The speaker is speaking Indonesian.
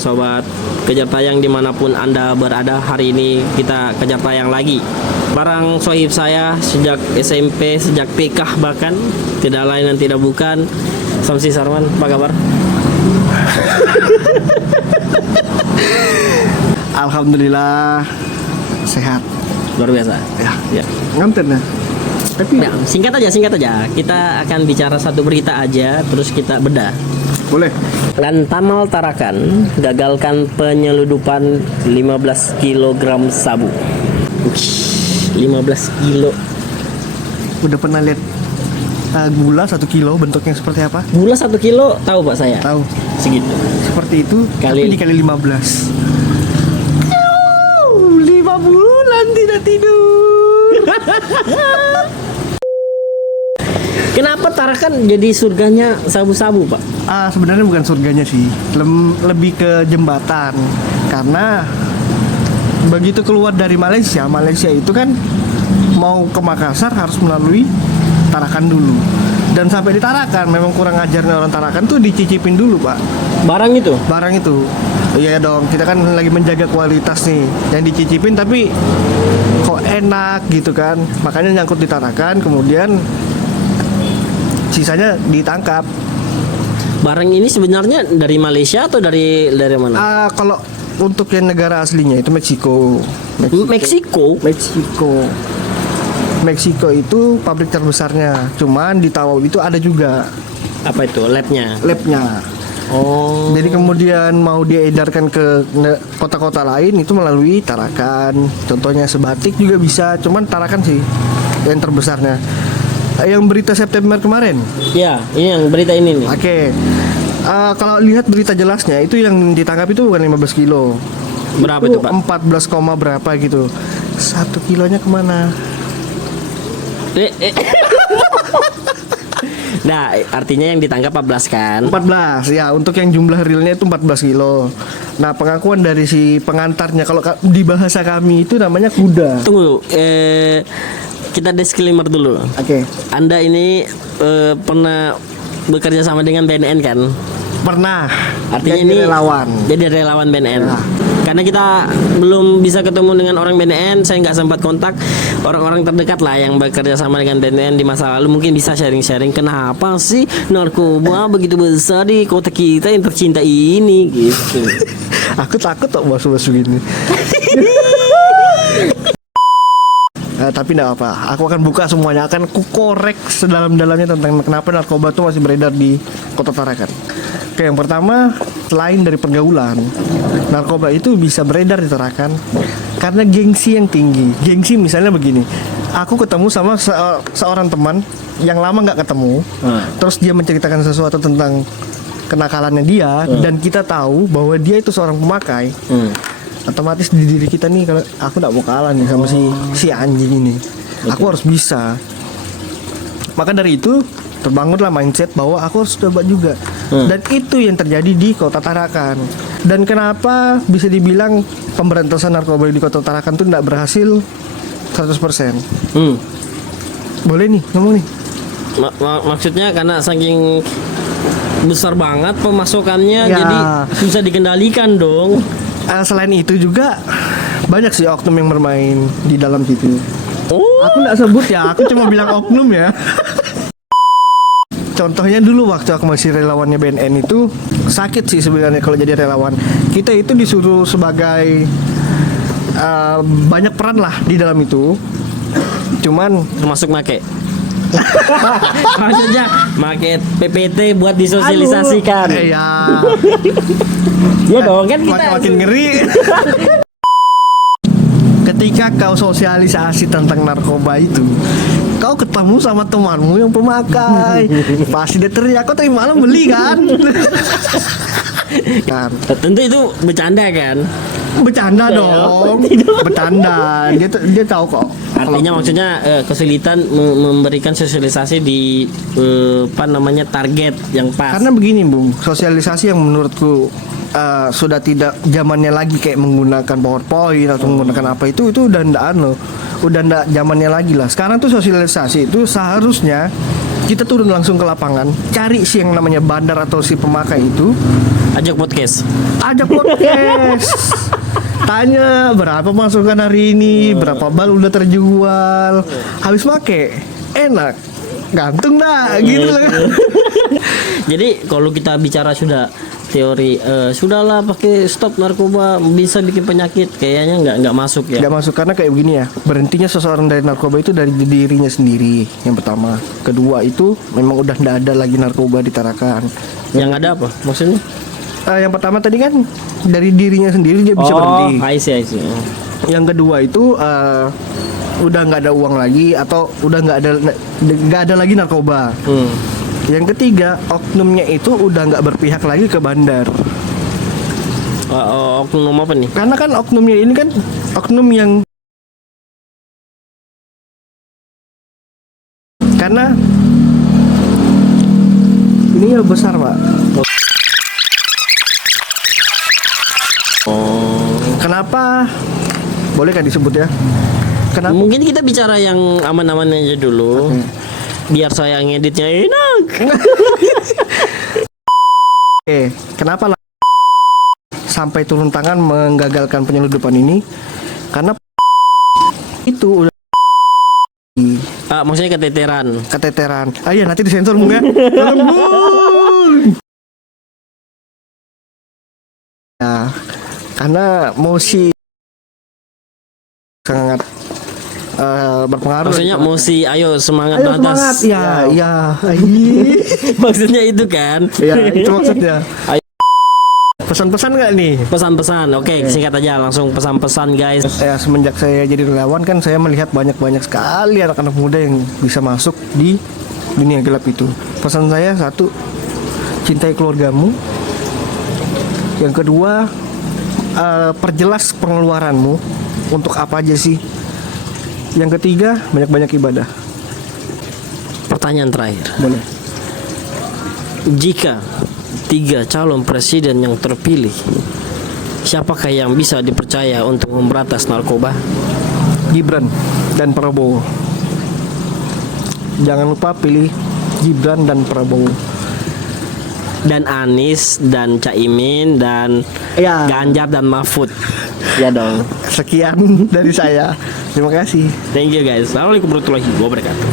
sobat kejar tayang dimanapun Anda berada. Hari ini kita kejar tayang lagi barang sohib saya sejak SMP, sejak TK bahkan. Tidak lain dan tidak bukan Samsi Sarman. Apa kabar? Alhamdulillah sehat. Luar biasa. Ya. Nganten ya. Tapi Ya, singkat aja. Kita akan bicara satu berita aja, terus kita bedah. boleh. Lantamal Tarakan gagalkan penyeludupan 15 kg sabu. 15 kilo. Udah pernah lihat gula 1 kilo bentuknya seperti apa? Gula 1 kilo tahu Pak saya. Tahu. Segitu. Seperti itu Kali- tapi dikali 15. 5 bulan tidak tidur. Kenapa Tarakan jadi surganya sabu-sabu, Pak? Sebenarnya bukan surganya sih, lebih ke jembatan. Karena begitu keluar dari Malaysia itu kan mau ke Makassar harus melalui Tarakan dulu. Dan sampai di Tarakan memang kurang ajarnya orang Tarakan tuh dicicipin dulu, Pak. Barang itu. Barang itu. Iya dong, kita kan lagi menjaga kualitas nih. Yang dicicipin tapi kok enak gitu kan. Makanya nyangkut di Tarakan, kemudian sisanya ditangkap. Barang ini sebenarnya dari Malaysia atau dari mana? Kalau untuk yang negara aslinya itu Meksiko. Meksiko itu pabrik terbesarnya. Cuman di Tawau itu ada juga Apa itu? Labnya. Oh. Jadi kemudian mau diedarkan ke kota-kota lain itu melalui Tarakan. Contohnya Sebatik juga bisa. Cuman Tarakan sih yang terbesarnya. Yang berita September kemarin. Ya, ini yang berita ini nih. Oke. Kalau lihat berita jelasnya itu yang ditangkap itu bukan 15 kilo. Berapa itu, Pak? 14, berapa gitu. 1 kilonya kemana? Nah, artinya yang ditangkap 14 kan? 14 ya, untuk yang jumlah realnya itu 14 kilo. Nah, pengakuan dari si pengantarnya kalau di bahasa kami itu namanya kuda. Tunggu, kita disclaimer dulu. Oke. Anda ini pernah bekerja sama dengan BNN kan? Pernah. Artinya Jadi ini relawan. Jadi relawan BNN. Ya. Karena kita belum bisa ketemu dengan orang BNN, saya nggak sempat kontak orang-orang terdekat lah yang bekerja sama dengan BNN di masa lalu. Mungkin bisa sharing-sharing kenapa sih narkoba begitu besar di kota kita yang tercinta ini gitu. Aku takut kok masuk gini. Tapi enggak apa, aku akan buka semuanya, akan kukorek sedalam-dalamnya tentang kenapa narkoba itu masih beredar di kota Tarakan. Oke, yang pertama, selain dari pergaulan, narkoba itu bisa beredar di Tarakan karena gengsi yang tinggi. Gengsi misalnya begini, aku ketemu sama seorang teman yang lama nggak ketemu, terus dia menceritakan sesuatu tentang kenakalannya dia, dan kita tahu bahwa dia itu seorang pemakai. Otomatis di diri kita nih, kalau aku nggak mau kalah nih sama si anjing ini, aku harus bisa. Maka dari itu terbangunlah mindset bahwa aku harus coba juga. Dan itu yang terjadi di kota Tarakan. Dan kenapa bisa dibilang pemberantasan narkoba di kota Tarakan itu tidak berhasil 100%? Boleh nih ngomong nih. Maksudnya karena saking besar banget pemasukannya, Ya. jadi susah dikendalikan dong. Selain itu juga banyak sih oknum yang bermain di dalam situ. Oh. Aku nggak sebut ya, aku cuma bilang oknum ya. Contohnya dulu waktu aku masih relawannya BNN itu sakit sih sebenarnya kalau jadi relawan. Kita itu disuruh sebagai banyak peran lah di dalam itu. Cuman Termasuk make. Maksudnya make PPT buat disosialisasikan. Iya. Ya dong kan kita Makin ngeri. Ketika kau sosialisasi tentang narkoba itu, kau ketemu sama temanmu yang pemakai, pasti dia teriak, kau tadi malam beli kan? Kan tentu itu bercanda kan. bercanda dong, bercanda. Dia tahu kok. Artinya maksudnya kesulitan memberikan sosialisasi di apa namanya target yang pas. Karena begini Bung, sosialisasi yang menurutku sudah tidak zamannya lagi kayak menggunakan PowerPoint atau menggunakan apa itu udah ndak zamannya lagi lah. Sekarang tuh sosialisasi itu seharusnya kita turun langsung ke lapangan, cari si yang namanya bandar atau si pemakai itu, Ajak podcast. ajak podcast. Tanya berapa masukan hari ini, berapa bal udah terjual. Habis make, enak. Gantung dah gitu lah. Jadi kalau kita bicara sudah teori sudahlah pakai stop narkoba bisa bikin penyakit, kayaknya nggak masuk ya. Nggak masuk karena kayak begini ya. Berhentinya seseorang dari narkoba itu dari dirinya sendiri. Yang pertama, kedua itu memang udah nggak ada lagi narkoba di Tarakan. Yang ada apa maksudnya? Yang pertama tadi kan dari dirinya sendiri dia bisa berhenti. I see. Yang kedua itu udah nggak ada uang lagi atau udah nggak ada lagi narkoba. Yang ketiga, oknumnya itu udah nggak berpihak lagi ke bandar. Oknum apa nih? Karena kan oknumnya ini kan oknum yang karena ini ya besar pak. Kenapa? Boleh kan disebut ya? Kenapa? Mungkin kita bicara yang aman-aman aja dulu. Biar saya ngeditnya enak. Kenapa sampai turun tangan menggagalkan penyeludupan ini? Karena itu udah Maksudnya keteteran. Iya nanti disensor Bung ya. Tolong, Bung. Ya, karena mosi sangat berpengaruh. Maksudnya mesti ayo semangat Ayo batas. semangat ya. Maksudnya itu kan. Ya itu maksudnya. Ayo. Pesan-pesan nggak nih? Pesan-pesan. Oke, singkat aja langsung pesan-pesan guys. Ya semenjak saya jadi relawan kan saya melihat banyak sekali anak-anak muda yang bisa masuk di dunia gelap itu. Pesan saya satu, cintai keluargamu. Yang kedua, perjelas pengeluaranmu untuk apa aja sih. Yang ketiga, banyak-banyak ibadah. Pertanyaan terakhir. Boleh. Jika 3 calon presiden yang terpilih, siapakah yang bisa dipercaya untuk memberantas narkoba? Gibran dan Prabowo. Jangan lupa pilih Gibran dan Prabowo. Dan Anies dan Caimin dan Ya. Ganjar dan Mahfud. Ya dong. Sekian dari saya. Terima kasih. Thank you guys. Assalamualaikum warahmatullahi wabarakatuh.